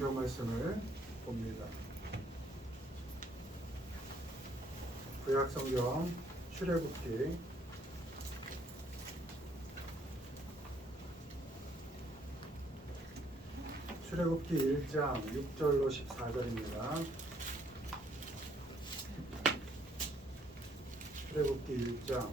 성경 말씀을 봅니다. 구약 성경 출애굽기 1장 6절로 14절입니다. 출애굽기 1장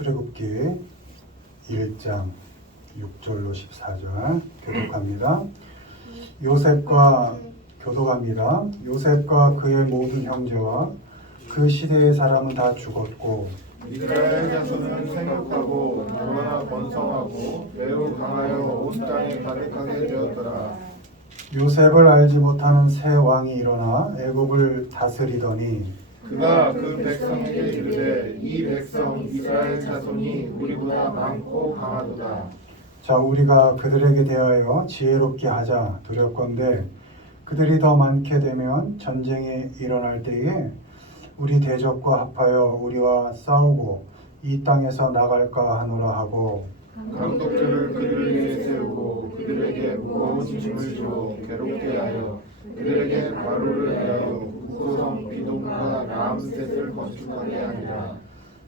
출애굽기 1장 6절로 14절 교독합니다. 요셉과 그의 모든 형제와 그 시대의 사람은 다 죽었고 이스라엘 자손은 생육하고 불어나 번성하고 매우 강하여 온 땅에 가득하게 되었더라. 요셉을 알지 못하는 새 왕이 일어나 애굽을 다스리더니 그가 그 백성에게 이르되 이 백성 이스라엘 자손이 우리보다 많고 강하도다. 자, 우리가 그들에게 대하여 지혜롭게 하자 두렵건대 그들이 더 많게 되면 전쟁이 일어날 때에 우리 대적과 합하여 우리와 싸우고 이 땅에서 나갈까 하노라 하고 감독들을 그들을 위해 세우고 그들에게 무거운 짐을 주어 괴롭게 하여 그들에게 바로를 하여 구고성 비동과 라암셋을 건축하게 하니라.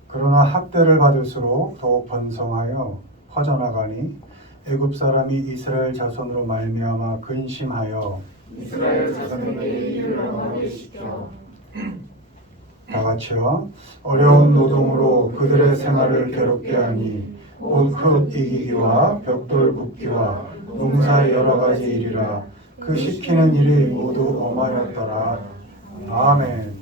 그러나 학대를 받을수록 더욱 번성하여 퍼져나가니 애굽 사람이 이스라엘 자손으로 말미암아 근심하여 이스라엘 자손에게 이를 얻게 시켜 다 같이요. 어려운 노동으로 그들의 생활을 괴롭게 하니 곧 흙 이기기와 벽돌 굽기와 농사의 여러 가지 일이라 그 시키는 일이 모두 엄하였더라. 아멘.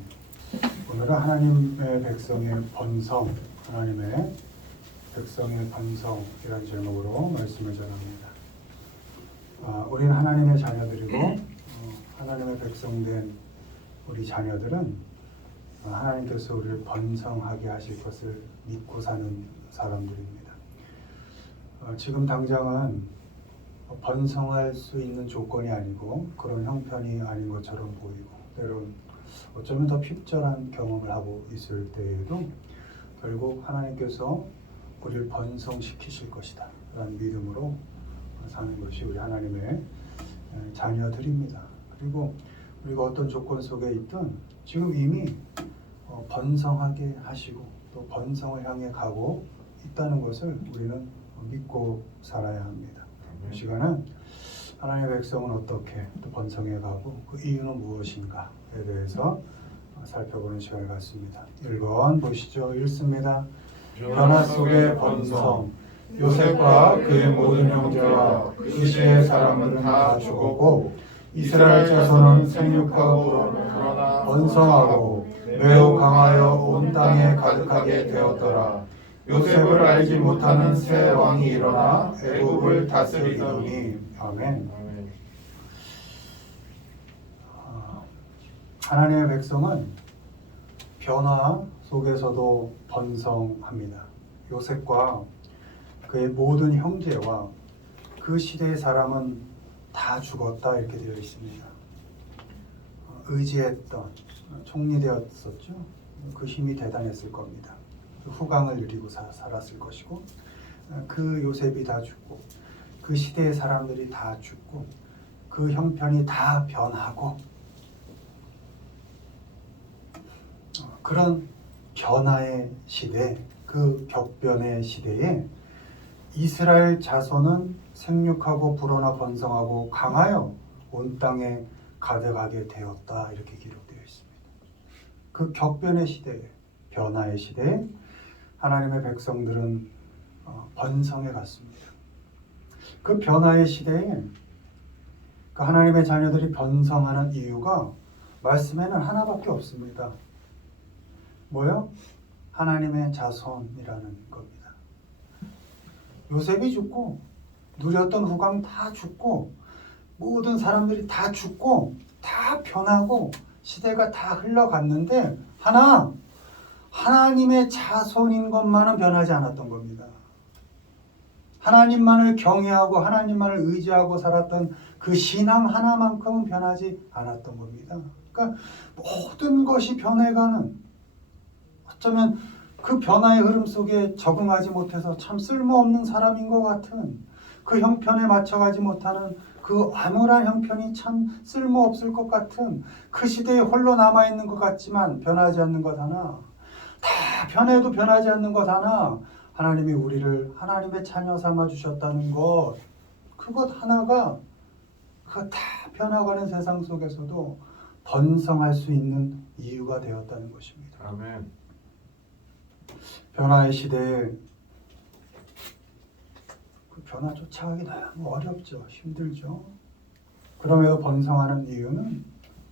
오늘은 하나님의 백성의 번성, 하나님의 백성의 번성이라는 제목으로 말씀을 전합니다. 우리는 하나님의 자녀들이고 하나님의 백성된 우리 자녀들은 하나님께서 우리를 번성하게 하실 것을 믿고 사는 사람들입니다. 지금 당장은 번성할 수 있는 조건이 아니고 그런 형편이 아닌 것처럼 보이고 때론 어쩌면 더 필절한 경험을 하고 있을 때에도 결국 하나님께서 우리를 번성시키실 것이다 라는 믿음으로 사는 것이 우리 하나님의 자녀들입니다. 그리고 우리가 어떤 조건 속에 있든 지금 이미 번성하게 하시고 또 번성을 향해 가고 있다는 것을 우리는 믿고 살아야 합니다. 이 시간은 하나님의 백성은 어떻게 또 번성해 가고 그 이유는 무엇인가에 대해서 살펴보는 시간을 갖습니다. 1번 보시죠. 읽습니다. 변화 속의 번성. 요셉과 그의 모든 형제와 그 시대의 사람들은 다 죽었고 이스라엘 자손은 생육하고 불어나 번성하고 매우 강하여 온 땅에 가득하게 되었더라. 요셉을 알지 못하는 새 왕이 일어나 애굽을 다스리더니 아멘. 하나님의 백성은 변화 속에서도 번성합니다. 요셉과 그의 모든 형제와 그 시대의 사람은 다 죽었다 이렇게 되어 있습니다. 의지했던 총리되었었죠. 그 힘이 대단했을 겁니다. 그 후광을 누리고 살았을 것이고 그 요셉이 다 죽고 그 시대의 사람들이 다 죽고 그 형편이 다 변하고 그런 변화의 시대, 그 격변의 시대에 이스라엘 자손은 생육하고 불어나 번성하고 강하여 온 땅에 가득하게 되었다 이렇게 기록되어 있습니다. 그 격변의 시대, 변화의 시대에 하나님의 백성들은 번성해 갔습니다. 그 변화의 시대에 그 하나님의 자녀들이 번성하는 이유가 말씀에는 하나밖에 없습니다. 뭐요? 하나님의 자손이라는 겁니다. 요셉이 죽고 누렸던 후광 다 죽고 모든 사람들이 다 죽고 다 변하고 시대가 다 흘러갔는데 하나님의 자손인 것만은 변하지 않았던 겁니다. 하나님만을 경외하고 하나님만을 의지하고 살았던 그 신앙 하나만큼은 변하지 않았던 겁니다. 그러니까 모든 것이 변해가는, 어쩌면 그 변화의 흐름 속에 적응하지 못해서 참 쓸모없는 사람인 것 같은, 그 형편에 맞춰가지 못하는 그 암울한 형편이 참 쓸모없을 것 같은, 그 시대에 홀로 남아있는 것 같지만 변하지 않는 것 하나, 다 변해도 변하지 않는 것 하나, 하나님이 우리를 하나님의 자녀 삼아 주셨다는 것, 그것 하나가 그 다 변화가는 세상 속에서도 번성할 수 있는 이유가 되었다는 것입니다. 아멘. 변화의 시대에 그 변화 쫓아가기 너무 어렵죠. 힘들죠. 그럼에도 번성하는 이유는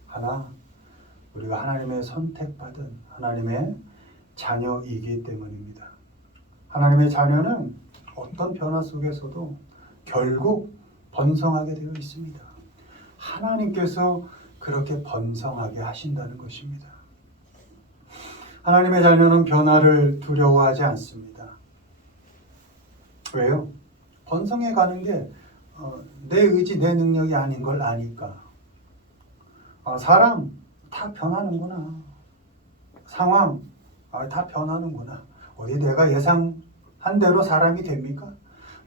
하나, 우리가 하나님의 선택받은 하나님의 자녀이기 때문입니다. 하나님의 자녀는 어떤 변화 속에서도 결국 번성하게 되어 있습니다. 하나님께서 그렇게 번성하게 하신다는 것입니다. 하나님의 자녀는 변화를 두려워하지 않습니다. 왜요? 번성해 가는 게 내 의지, 내 능력이 아닌 걸 아니까. 사람 다 변하는구나. 상황 다 변하는구나. 어디 내가 예상한 대로 사람이 됩니까?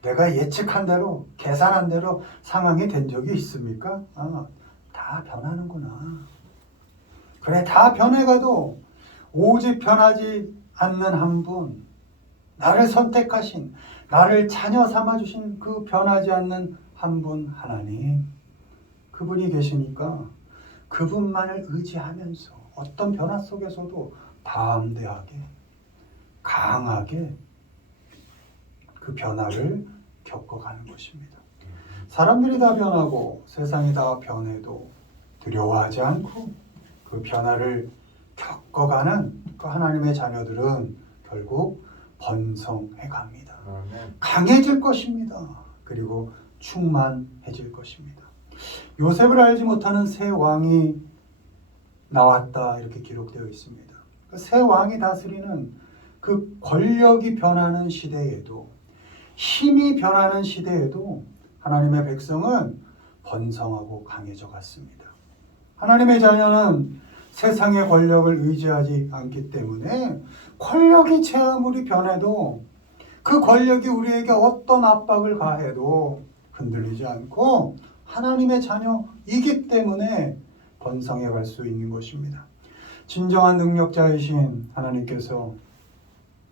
내가 예측한 대로, 계산한 대로 상황이 된 적이 있습니까? 다 변하는구나. 그래, 다 변해가도 오직 변하지 않는 한 분, 나를 선택하신, 나를 자녀 삼아주신 그 변하지 않는 한 분 하나님, 그분이 계시니까 그분만을 의지하면서 어떤 변화 속에서도 담대하게, 강하게 그 변화를 겪어가는 것입니다. 사람들이 다 변하고 세상이 다 변해도 두려워하지 않고 그 변화를 겪어가는 그 하나님의 자녀들은 결국 번성해 갑니다. 강해질 것입니다. 그리고 충만해질 것입니다. 요셉을 알지 못하는 새 왕이 나왔다, 이렇게 기록되어 있습니다. 새 왕이 다스리는 그 권력이 변하는 시대에도, 힘이 변하는 시대에도 하나님의 백성은 번성하고 강해져 갔습니다. 하나님의 자녀는 세상의 권력을 의지하지 않기 때문에 권력이 제 아무리 변해도, 그 권력이 우리에게 어떤 압박을 가해도 흔들리지 않고 하나님의 자녀이기 때문에 번성해 갈 수 있는 것입니다. 진정한 능력자이신 하나님께서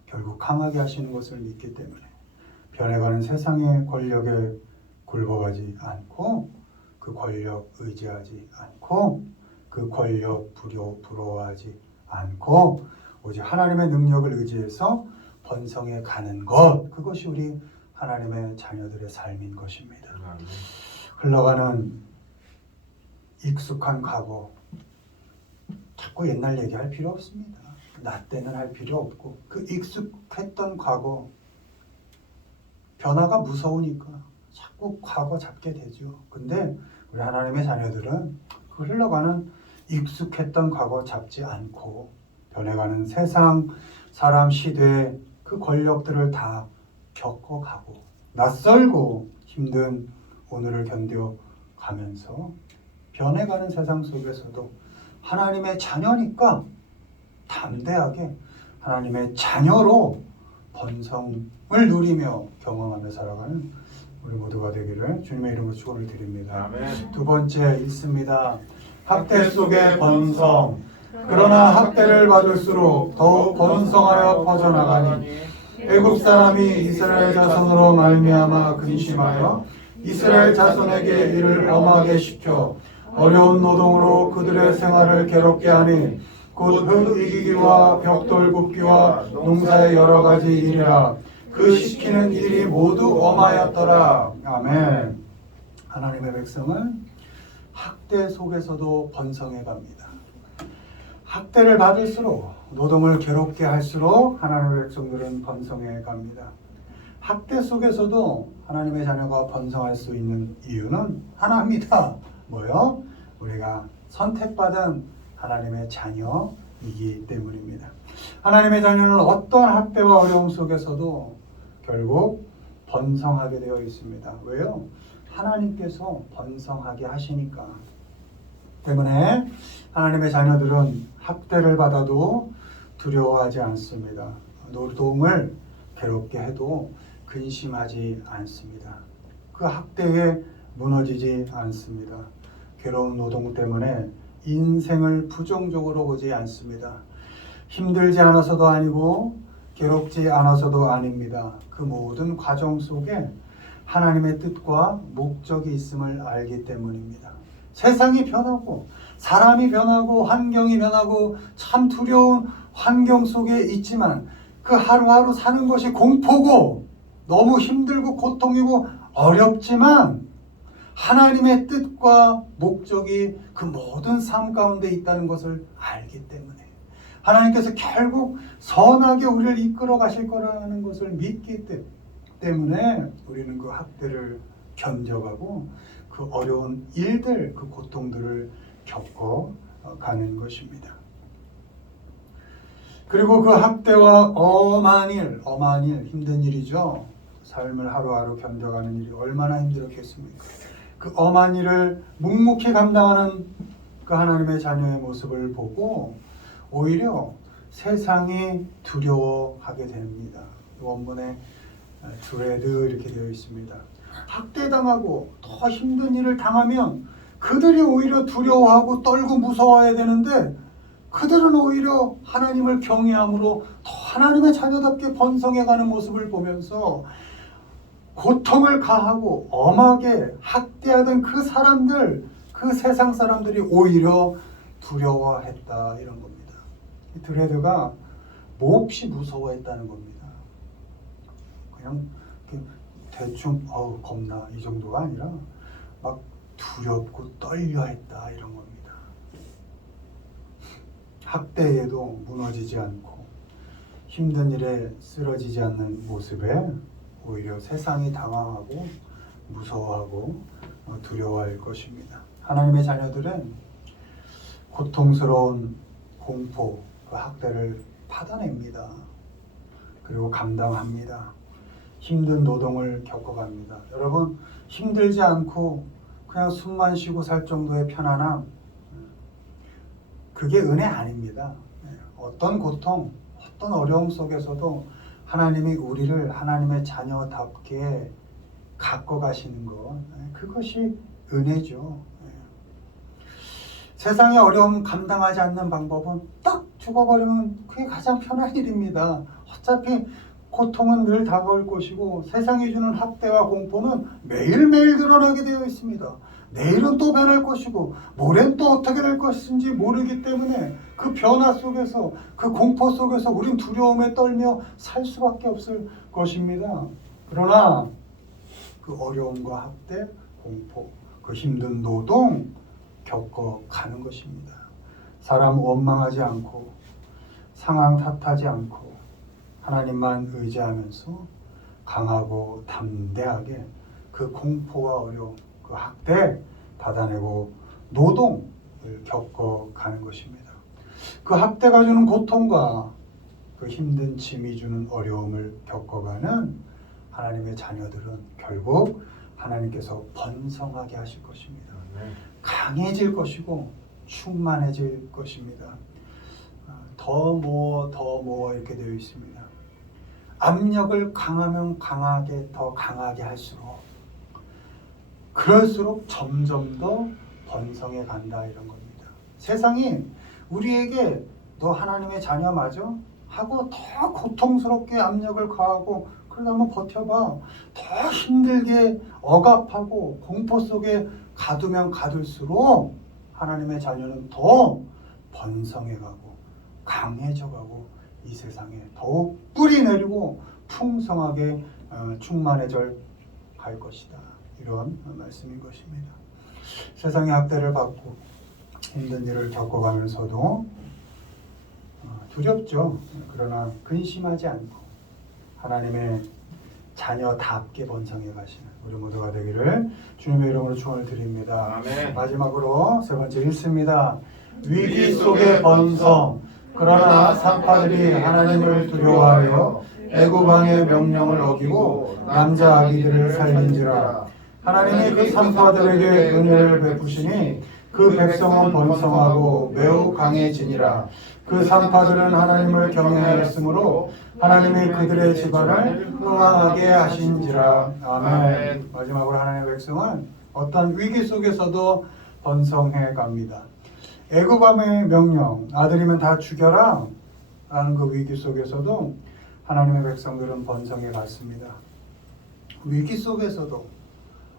결국 강하게 하시는 것을 믿기 때문에 변해가는 세상의 권력에 굴복하지 않고, 그 권력 의지하지 않고, 그 권력 부러워하지 않고 오직 하나님의 능력을 의지해서 번성해 가는 것, 그것이 우리 하나님의 자녀들의 삶인 것입니다. 흘러가는 익숙한 과거, 자꾸 옛날 얘기할 필요 없습니다. 나 때는 할 필요 없고, 그 익숙했던 과거, 변화가 무서우니까 자꾸 과거 잡게 되죠. 근데 우리 하나님의 자녀들은 그 흘러가는 익숙했던 과거 잡지 않고 변해가는 세상, 사람, 시대, 그 권력들을 다 겪어가고 낯설고 힘든 오늘을 견뎌가면서 변해가는 세상 속에서도 하나님의 자녀니까 담대하게 하나님의 자녀로 번성을 누리며 경험하며 살아가는 우리 모두가 되기를 주님의 이름으로 축원을 드립니다. 아멘. 두 번째 읽습니다. 학대 속의 번성. 그러나 학대를 받을수록 더욱 번성하여 퍼져나가니 애굽 사람이 이스라엘 자손으로 말미암아 근심하여 이스라엘 자손에게 이를 엄하게 시켜 어려운 노동으로 그들의 생활을 괴롭게 하니 곧 흙 이기기와 벽돌 굽기와 농사의 여러 가지 일이라. 그 시키는 일이 모두 엄하였더라. 아멘. 하나님의 백성은 학대 속에서도 번성해 갑니다. 학대를 받을수록, 노동을 괴롭게 할수록 하나님의 백성들은 번성해 갑니다. 학대 속에서도 하나님의 자녀가 번성할 수 있는 이유는 하나입니다. 뭐요? 우리가 선택받은 하나님의 자녀이기 때문입니다. 하나님의 자녀는 어떠한 학대와 어려움 속에서도 결국 번성하게 되어 있습니다. 왜요? 하나님께서 번성하게 하시니까. 때문에 하나님의 자녀들은 학대를 받아도 두려워하지 않습니다. 노동을 괴롭게 해도 근심하지 않습니다. 그 학대에 무너지지 않습니다. 괴로운 노동 때문에 인생을 부정적으로 보지 않습니다. 힘들지 않아서도 아니고 괴롭지 않아서도 아닙니다. 그 모든 과정 속에 하나님의 뜻과 목적이 있음을 알기 때문입니다. 세상이 변하고 사람이 변하고 환경이 변하고 참 두려운 환경 속에 있지만 그 하루하루 사는 것이 공포고 너무 힘들고 고통이고 어렵지만 하나님의 뜻과 목적이 그 모든 삶 가운데 있다는 것을 알기 때문에 하나님께서 결국 선하게 우리를 이끌어 가실 거라는 것을 믿기 때문에 우리는 그 학대를 견뎌가고 그 어려운 일들, 그 고통들을 겪어가는 것입니다. 그리고 그 학대와 엄한 일 힘든 일이죠. 삶을 하루하루 견뎌가는 일이 얼마나 힘들었겠습니까? 그 엄한 일을 묵묵히 감당하는 그 하나님의 자녀의 모습을 보고 오히려 세상이 두려워하게 됩니다. 원문에 dread 이렇게 되어 있습니다. 학대당하고 더 힘든 일을 당하면 그들이 오히려 두려워하고 떨고 무서워해야 되는데 그들은 오히려 하나님을 경외함으로 더 하나님의 자녀답게 번성해가는 모습을 보면서 고통을 가하고 엄하게 학대하던 그 사람들, 그 세상 사람들이 오히려 두려워했다 이런 겁니다. 이 드레드가 몹시 무서워했다는 겁니다. 그냥 대충 겁나 이 정도가 아니라 막 두렵고 떨려했다 이런 겁니다. 학대에도 무너지지 않고 힘든 일에 쓰러지지 않는 모습에 오히려 세상이 당황하고 무서워하고 두려워할 것입니다. 하나님의 자녀들은 고통스러운 공포, 그 학대를 받아냅니다. 그리고 감당합니다. 힘든 노동을 겪어갑니다. 여러분, 힘들지 않고 그냥 숨만 쉬고 살 정도의 편안함, 그게 은혜 아닙니다. 어떤 고통, 어떤 어려움 속에서도 하나님이 우리를 하나님의 자녀답게 갖고 가시는 것, 그것이 은혜죠. 세상의 어려움 감당하지 않는 방법은 딱 죽어버리면 그게 가장 편한 일입니다. 어차피 고통은 늘 다가올 것이고 세상이 주는 학대와 공포는 매일매일 드러나게 되어 있습니다. 내일은 또 변할 것이고 모레는 또 어떻게 될 것인지 모르기 때문에 그 변화 속에서 그 공포 속에서 우린 두려움에 떨며 살 수밖에 없을 것입니다. 그러나 그 어려움과 학대, 공포, 그 힘든 노동 겪어가는 것입니다. 사람 원망하지 않고 상황 탓하지 않고 하나님만 의지하면서 강하고 담대하게 그 공포와 어려움, 그 학대 받아내고 노동을 겪어가는 것입니다. 그 학대가 주는 고통과 그 힘든 짐이 주는 어려움을 겪어가는 하나님의 자녀들은 결국 하나님께서 번성하게 하실 것입니다. 강해질 것이고 충만해질 것입니다. 더 모어 이렇게 되어 있습니다. 압력을 강하면 강하게 더 강하게 할수록 그럴수록 점점 더 번성해 간다 이런 겁니다. 세상이 우리에게 너 하나님의 자녀 맞아? 하고 더 고통스럽게 압력을 가하고 그러다 한번 버텨봐. 더 힘들게 억압하고 공포 속에 가두면 가둘수록 하나님의 자녀는 더 번성해가고 강해져가고 이 세상에 더욱 뿌리 내리고 풍성하게 충만해져 갈 것이다. 이런 말씀인 것입니다. 세상의 학대를 받고 힘든 일을 겪어가면서도 두렵죠. 그러나 근심하지 않고 하나님의 자녀답게 번성해 가시는 우리 모두가 되기를 주님의 이름으로 축원을 드립니다. 아멘. 마지막으로 세 번째 읽습니다. 위기 속의 번성. 그러나 산파들이 하나님을 두려워하여 애굽 왕의 명령을 어기고 남자 아기들을 살린지라. 하나님이 그 산파들에게 은혜를 베푸시니 그 백성은 번성하고 매우 강해지니라. 그 산파들은 하나님을 경외하였으므로 하나님이 그들의 집안을 흥왕하게 하신지라. 아멘. 마지막으로 하나님의 백성은 어떤 위기 속에서도 번성해 갑니다. 애굽 왕의 명령, 아들이면 다 죽여라 라는 그 위기 속에서도 하나님의 백성들은 번성해 갔습니다. 위기 속에서도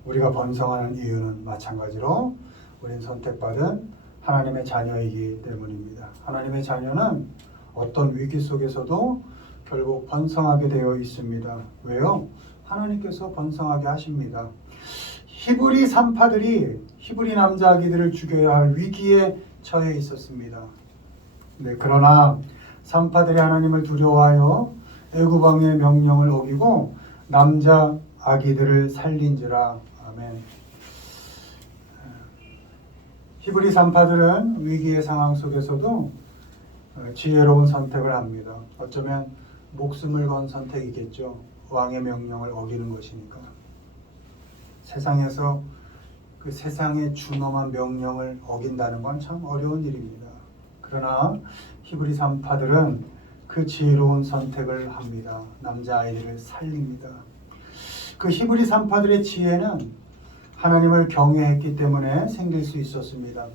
우리가 번성하는 이유는 마찬가지로 우리는 선택받은 하나님의 자녀이기 때문입니다. 하나님의 자녀는 어떤 위기 속에서도 결국 번성하게 되어 있습니다. 왜요? 하나님께서 번성하게 하십니다. 히브리 산파들이 히브리 남자 아기들을 죽여야 할 위기에 처해 있었습니다. 네, 그러나 산파들이 하나님을 두려워하여 애굽 왕의 명령을 어기고 남자 아기들을 살린지라. 아멘. 히브리 산파들은 위기의 상황 속에서도 지혜로운 선택을 합니다. 어쩌면 목숨을 건 선택이겠죠. 왕의 명령을 어기는 것이니까. 세상에서 그 세상에 준엄한 명령을 어긴다는 건 참 어려운 일입니다. 그러나 히브리 산파들은 그 지혜로운 선택을 합니다. 남자아이들을 살립니다. 그 히브리 산파들의 지혜는 하나님을 경외했기 때문에 생길 수 있었습니다.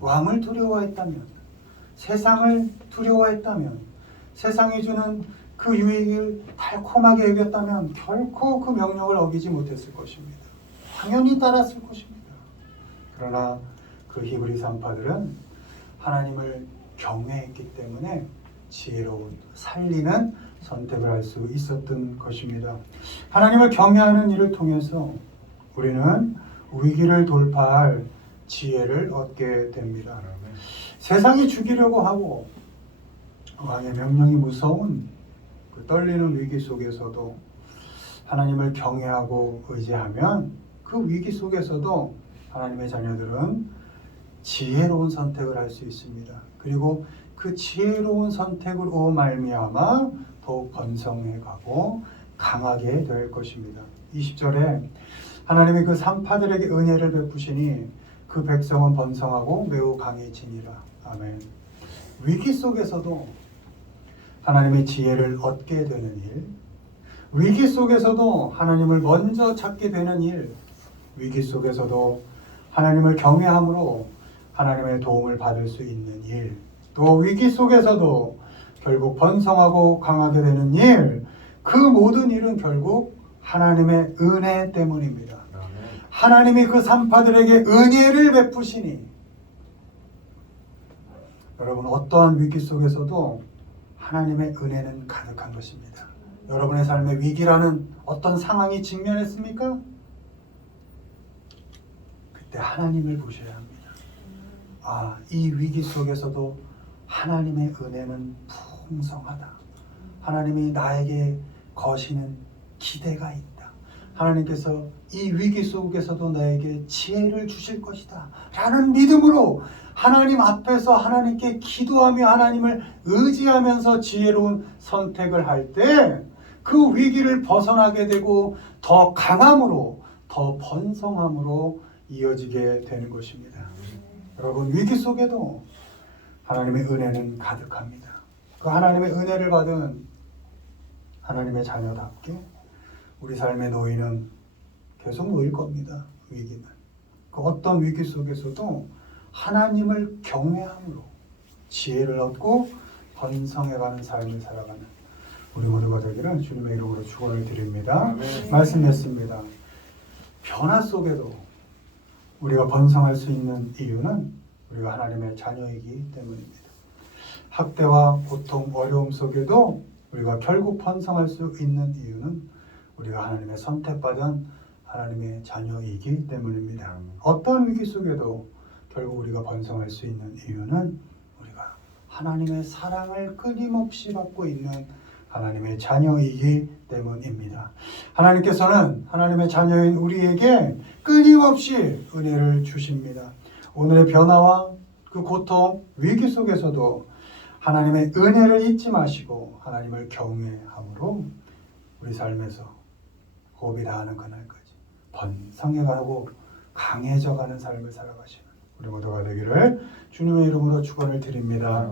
왕을 두려워했다면, 세상을 두려워했다면, 세상이 주는 그 유익을 달콤하게 여겼다면 결코 그 명령을 어기지 못했을 것입니다. 당연히 따랐을 것입니다. 그러나 그 히브리 산파들은 하나님을 경외했기 때문에 지혜로운 살리는 선택을 할 수 있었던 것입니다. 하나님을 경외하는 일을 통해서 우리는 위기를 돌파할 지혜를 얻게 됩니다. 세상이 죽이려고 하고 왕의 명령이 무서운 그 떨리는 위기 속에서도 하나님을 경외하고 의지하면 그 위기 속에서도 하나님의 자녀들은 지혜로운 선택을 할 수 있습니다. 그리고 그 지혜로운 선택으로 말미암아 더욱 번성해 가고 강하게 될 것입니다. 20절에 하나님이 그 산파들에게 은혜를 베푸시니 그 백성은 번성하고 매우 강해지니라. 아멘. 위기 속에서도 하나님의 지혜를 얻게 되는 일, 위기 속에서도 하나님을 먼저 찾게 되는 일, 위기 속에서도 하나님을 경외함으로 하나님의 도움을 받을 수 있는 일, 또 위기 속에서도 결국 번성하고 강하게 되는 일, 그 모든 일은 결국 하나님의 은혜 때문입니다. 하나님이 그 산파들에게 은혜를 베푸시니 여러분 어떠한 위기 속에서도 하나님의 은혜는 가득한 것입니다. 여러분의 삶의 위기라는 어떤 상황이 직면했습니까? 그때 하나님을 보셔야 합니다. 아, 이 위기 속에서도 하나님의 은혜는 풍성하다. 하나님이 나에게 거시는 기대가 있다. 하나님께서 이 위기 속에서도 나에게 지혜를 주실 것이다 라는 믿음으로 하나님 앞에서 하나님께 기도하며 하나님을 의지하면서 지혜로운 선택을 할 때 그 위기를 벗어나게 되고 더 강함으로 더 번성함으로 이어지게 되는 것입니다. 여러분 위기 속에도 하나님의 은혜는 가득합니다. 그 하나님의 은혜를 받은 하나님의 자녀답게 우리 삶의 노인은 계속 놓일 겁니다. 위기는. 그 어떤 위기 속에서도 하나님을 경외함으로 지혜를 얻고 번성해가는 삶을 살아가는 우리 모두가 되기를 주님의 이름으로 축원을 드립니다. 말씀했습니다. 변화 속에도 우리가 번성할 수 있는 이유는 우리가 하나님의 자녀이기 때문입니다. 학대와 고통, 어려움 속에도 우리가 결국 번성할 수 있는 이유는 우리가 하나님의 선택받은 하나님의 자녀이기 때문입니다. 어떤 위기 속에도 결국 우리가 번성할 수 있는 이유는 우리가 하나님의 사랑을 끊임없이 받고 있는 하나님의 자녀이기 때문입니다. 하나님께서는 하나님의 자녀인 우리에게 끊임없이 은혜를 주십니다. 오늘의 변화와 그 고통, 위기 속에서도 하나님의 은혜를 잊지 마시고 하나님을 경외함으로 우리 삶에서 호흡이 다하는 그날까지 번성해가고 강해져가는 삶을 살아가시는 우리 모두가 되기를 주님의 이름으로 축원을 드립니다.